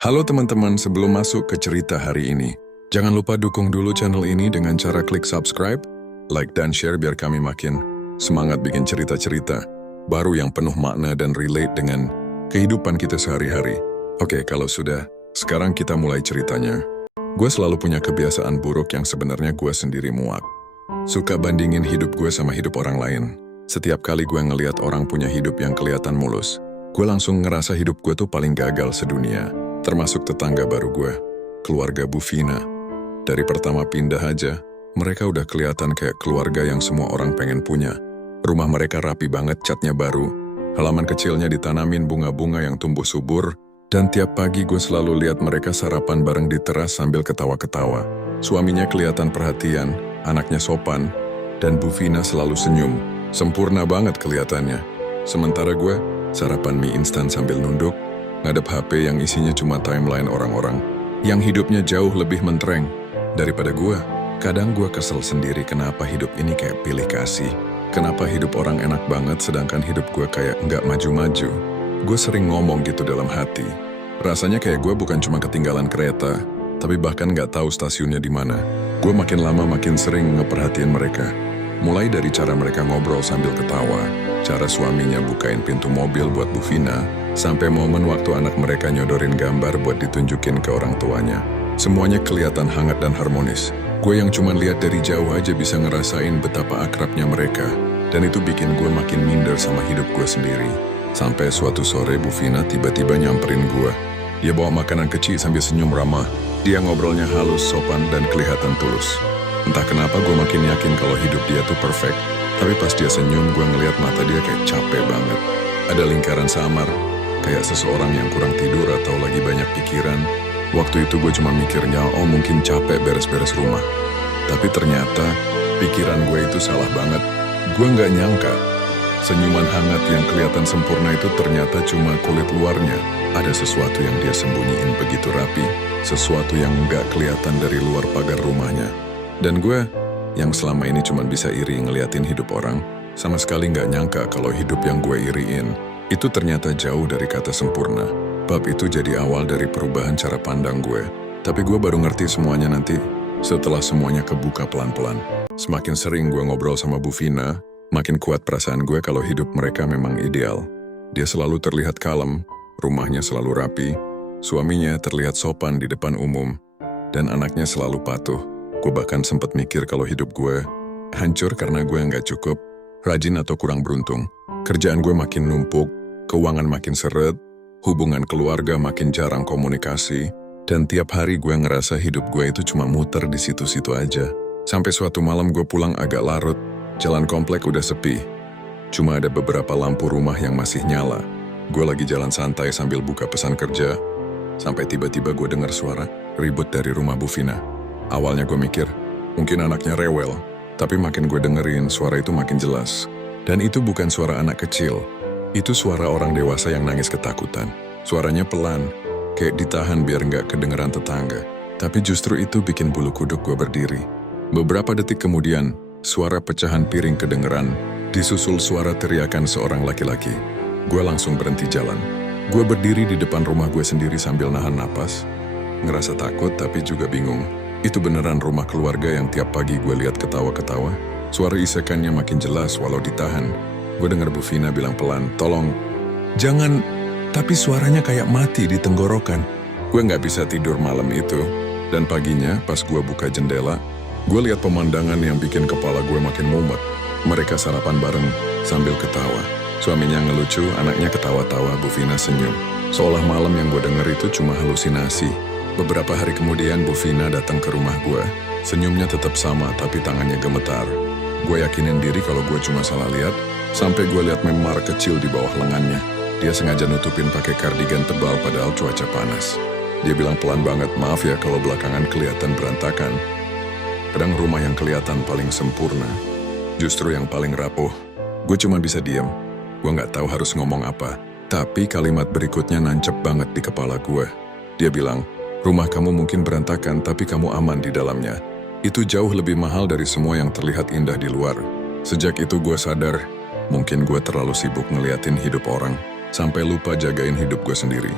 Halo teman-teman, sebelum masuk ke cerita hari ini, jangan lupa dukung dulu channel ini dengan cara klik subscribe, like dan share biar kami makin semangat bikin cerita-cerita baru yang penuh makna dan relate dengan kehidupan kita sehari-hari. Oke, kalau sudah, sekarang kita mulai ceritanya. Gue selalu punya kebiasaan buruk yang sebenarnya gue sendiri muak. Suka bandingin hidup gue sama hidup orang lain. Setiap kali gue ngelihat orang punya hidup yang kelihatan mulus, gue langsung ngerasa hidup gue tuh paling gagal sedunia. Termasuk tetangga baru gue, keluarga Bu Vina. Dari pertama pindah aja, mereka udah kelihatan kayak keluarga yang semua orang pengen punya. Rumah mereka rapi banget, catnya baru. Halaman kecilnya ditanamin bunga-bunga yang tumbuh subur. Dan tiap pagi gue selalu lihat mereka sarapan bareng di teras sambil ketawa-ketawa. Suaminya kelihatan perhatian, anaknya sopan, dan Bu Vina selalu senyum. Sempurna banget kelihatannya. Sementara gue, sarapan mie instan sambil nunduk, ngadep HP yang isinya cuma timeline orang-orang yang hidupnya jauh lebih mentereng daripada gue. Kadang gue kesel sendiri kenapa hidup ini kayak pilih kasih. Kenapa hidup orang enak banget sedangkan hidup gue kayak nggak maju-maju. Gue sering ngomong gitu dalam hati. Rasanya kayak gue bukan cuma ketinggalan kereta, tapi bahkan nggak tahu stasiunnya di mana. Gue makin lama makin sering ngeperhatiin mereka. Mulai dari cara mereka ngobrol sambil ketawa, cara suaminya bukain pintu mobil buat Bu Vina, sampai momen waktu anak mereka nyodorin gambar buat ditunjukin ke orang tuanya. Semuanya kelihatan hangat dan harmonis. Gue yang cuman lihat dari jauh aja bisa ngerasain betapa akrabnya mereka. Dan itu bikin gue makin minder sama hidup gue sendiri. Sampai suatu sore Bu Vina tiba-tiba nyamperin gue. Dia bawa makanan kecil sambil senyum ramah. Dia ngobrolnya halus, sopan, dan kelihatan tulus. Entah kenapa gue makin yakin kalau hidup dia tuh perfect. Tapi pas dia senyum, gue ngeliat mata dia kayak capek banget. Ada lingkaran samar, kayak seseorang yang kurang tidur atau lagi banyak pikiran. Waktu itu gue cuma mikirnya, oh mungkin capek beres-beres rumah. Tapi ternyata, pikiran gue itu salah banget. Gue nggak nyangka, senyuman hangat yang kelihatan sempurna itu ternyata cuma kulit luarnya. Ada sesuatu yang dia sembunyiin begitu rapi, sesuatu yang nggak kelihatan dari luar pagar rumahnya. Dan gue, yang selama ini cuma bisa iri ngeliatin hidup orang, sama sekali nggak nyangka kalau hidup yang gue iriin itu ternyata jauh dari kata sempurna. Bab itu jadi awal dari perubahan cara pandang gue. Tapi gue baru ngerti semuanya nanti setelah semuanya kebuka pelan-pelan. Semakin sering gue ngobrol sama Bu Vina, makin kuat perasaan gue kalau hidup mereka memang ideal. Dia selalu terlihat kalem, rumahnya selalu rapi, suaminya terlihat sopan di depan umum, dan anaknya selalu patuh. Gue bahkan sempat mikir kalau hidup gue hancur karena gue nggak cukup, rajin atau kurang beruntung. Kerjaan gue makin numpuk, keuangan makin seret, hubungan keluarga makin jarang komunikasi, dan tiap hari gue ngerasa hidup gue itu cuma muter di situ-situ aja. Sampai suatu malam gue pulang agak larut, jalan komplek udah sepi. Cuma ada beberapa lampu rumah yang masih nyala. Gue lagi jalan santai sambil buka pesan kerja, sampai tiba-tiba gue dengar suara ribut dari rumah Bu Vina. Awalnya gue mikir, mungkin anaknya rewel, tapi makin gue dengerin suara itu makin jelas. Dan itu bukan suara anak kecil, itu suara orang dewasa yang nangis ketakutan. Suaranya pelan, kayak ditahan biar nggak kedengeran tetangga. Tapi justru itu bikin bulu kuduk gue berdiri. Beberapa detik kemudian, suara pecahan piring kedengeran, disusul suara teriakan seorang laki-laki. Gue langsung berhenti jalan. Gue berdiri di depan rumah gue sendiri sambil nahan napas, ngerasa takut tapi juga bingung. Itu beneran rumah keluarga yang tiap pagi gue lihat ketawa-ketawa. Suara isekannya makin jelas walau ditahan. Gue dengar Bu Vina bilang pelan, tolong, jangan, tapi suaranya kayak mati di tenggorokan. Gue nggak bisa tidur malam itu. Dan paginya pas gue buka jendela, gue lihat pemandangan yang bikin kepala gue makin mumet. Mereka sarapan bareng sambil ketawa. Suaminya ngelucu, anaknya ketawa-tawa, Bu Vina senyum. Seolah malam yang gue denger itu cuma halusinasi. Beberapa hari kemudian Bu Vina datang ke rumah gue. Senyumnya tetap sama tapi tangannya gemetar. Gue yakinin diri kalau gue cuma salah lihat, sampai gue lihat memar kecil di bawah lengannya. Dia sengaja nutupin pakai kardigan tebal padahal cuaca panas. Dia bilang pelan banget, maaf ya kalau belakangan kelihatan berantakan. Kadang rumah yang kelihatan paling sempurna, justru yang paling rapuh. Gue cuma bisa diam. Gue nggak tahu harus ngomong apa. Tapi kalimat berikutnya nancep banget di kepala gue. Dia bilang, rumah kamu mungkin berantakan tapi kamu aman di dalamnya. Itu jauh lebih mahal dari semua yang terlihat indah di luar. Sejak itu gue sadar, mungkin gue terlalu sibuk ngeliatin hidup orang, sampai lupa jagain hidup gue sendiri.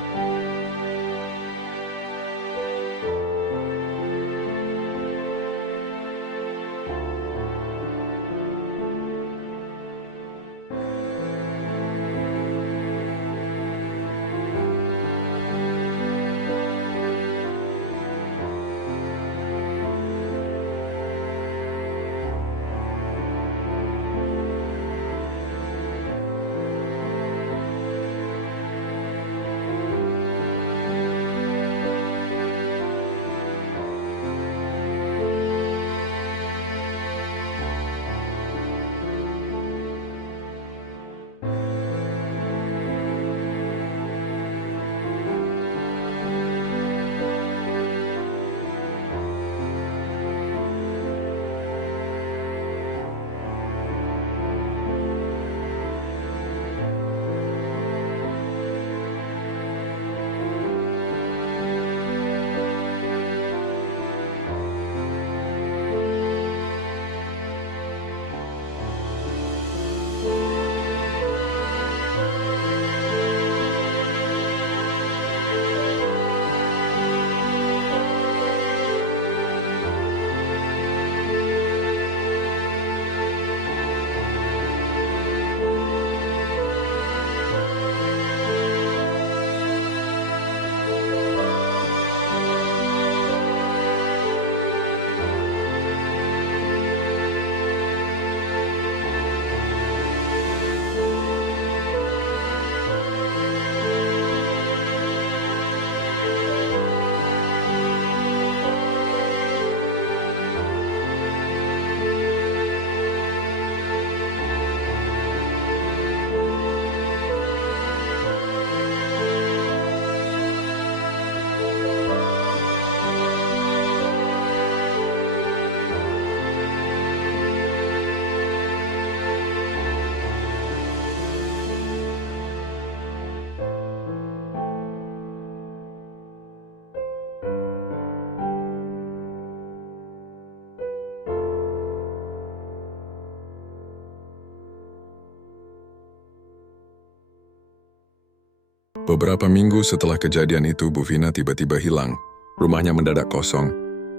Beberapa minggu setelah kejadian itu, Bu Vina tiba-tiba hilang. Rumahnya mendadak kosong.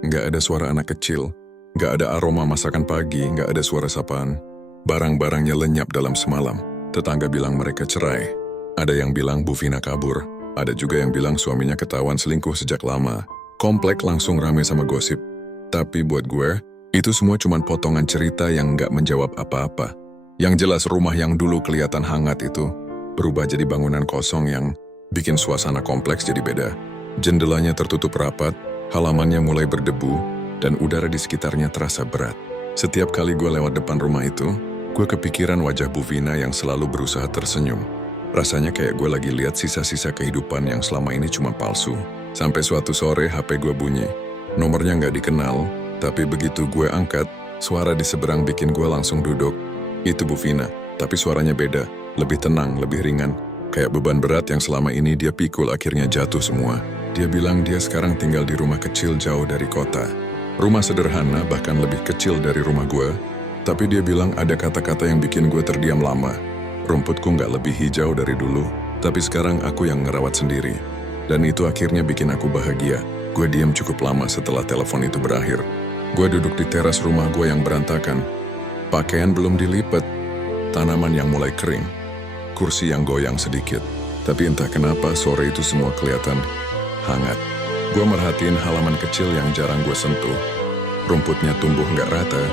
Nggak ada suara anak kecil. Nggak ada aroma masakan pagi, nggak ada suara sapaan. Barang-barangnya lenyap dalam semalam. Tetangga bilang mereka cerai. Ada yang bilang Bu Vina kabur. Ada juga yang bilang suaminya ketahuan selingkuh sejak lama. Komplek langsung rame sama gosip. Tapi buat gue, itu semua cuma potongan cerita yang nggak menjawab apa-apa. Yang jelas rumah yang dulu kelihatan hangat itu berubah jadi bangunan kosong yang bikin suasana kompleks jadi beda. Jendelanya tertutup rapat, halamannya mulai berdebu, dan udara di sekitarnya terasa berat. Setiap kali gue lewat depan rumah itu, gue kepikiran wajah Bu Vina yang selalu berusaha tersenyum. Rasanya kayak gue lagi lihat sisa-sisa kehidupan yang selama ini cuma palsu. Sampai suatu sore HP gue bunyi. Nomornya nggak dikenal, tapi begitu gue angkat, suara di seberang bikin gue langsung duduk. Itu Bu Vina, tapi suaranya beda, lebih tenang, lebih ringan. Kayak beban berat yang selama ini dia pikul akhirnya jatuh semua. Dia bilang dia sekarang tinggal di rumah kecil jauh dari kota. Rumah sederhana, bahkan lebih kecil dari rumah gue. Tapi dia bilang ada kata-kata yang bikin gue terdiam lama. Rumputku nggak lebih hijau dari dulu, tapi sekarang aku yang ngerawat sendiri. Dan itu akhirnya bikin aku bahagia. Gue diam cukup lama setelah telepon itu berakhir. Gue duduk di teras rumah gue yang berantakan. Pakaian belum dilipat, tanaman yang mulai kering, kursi yang goyang sedikit. Tapi entah kenapa sore itu semua kelihatan hangat. Gue merhatiin halaman kecil yang jarang gue sentuh. Rumputnya tumbuh nggak rata,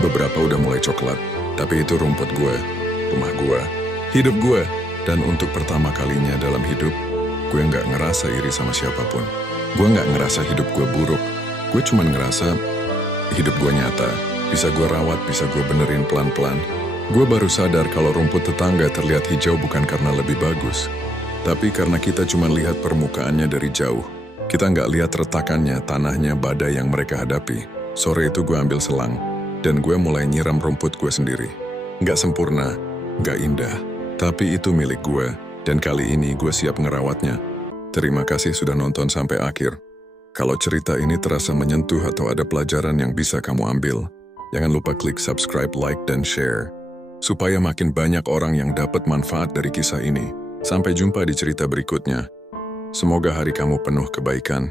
beberapa udah mulai coklat. Tapi itu rumput gue, rumah gue, hidup gue. Dan untuk pertama kalinya dalam hidup, gue nggak ngerasa iri sama siapapun. Gue nggak ngerasa hidup gue buruk. Gue cuma ngerasa hidup gue nyata. Bisa gue rawat, bisa gue benerin pelan-pelan. Gue baru sadar kalau rumput tetangga terlihat hijau bukan karena lebih bagus. Tapi karena kita cuma lihat permukaannya dari jauh. Kita nggak lihat retakannya, tanahnya, badai yang mereka hadapi. Sore itu gue ambil selang. Dan gue mulai nyiram rumput gue sendiri. Nggak sempurna, nggak indah. Tapi itu milik gue. Dan kali ini gue siap ngerawatnya. Terima kasih sudah nonton sampai akhir. Kalau cerita ini terasa menyentuh atau ada pelajaran yang bisa kamu ambil, jangan lupa klik subscribe, like, dan share. Supaya makin banyak orang yang dapat manfaat dari kisah ini. Sampai jumpa di cerita berikutnya. Semoga hari kamu penuh kebaikan.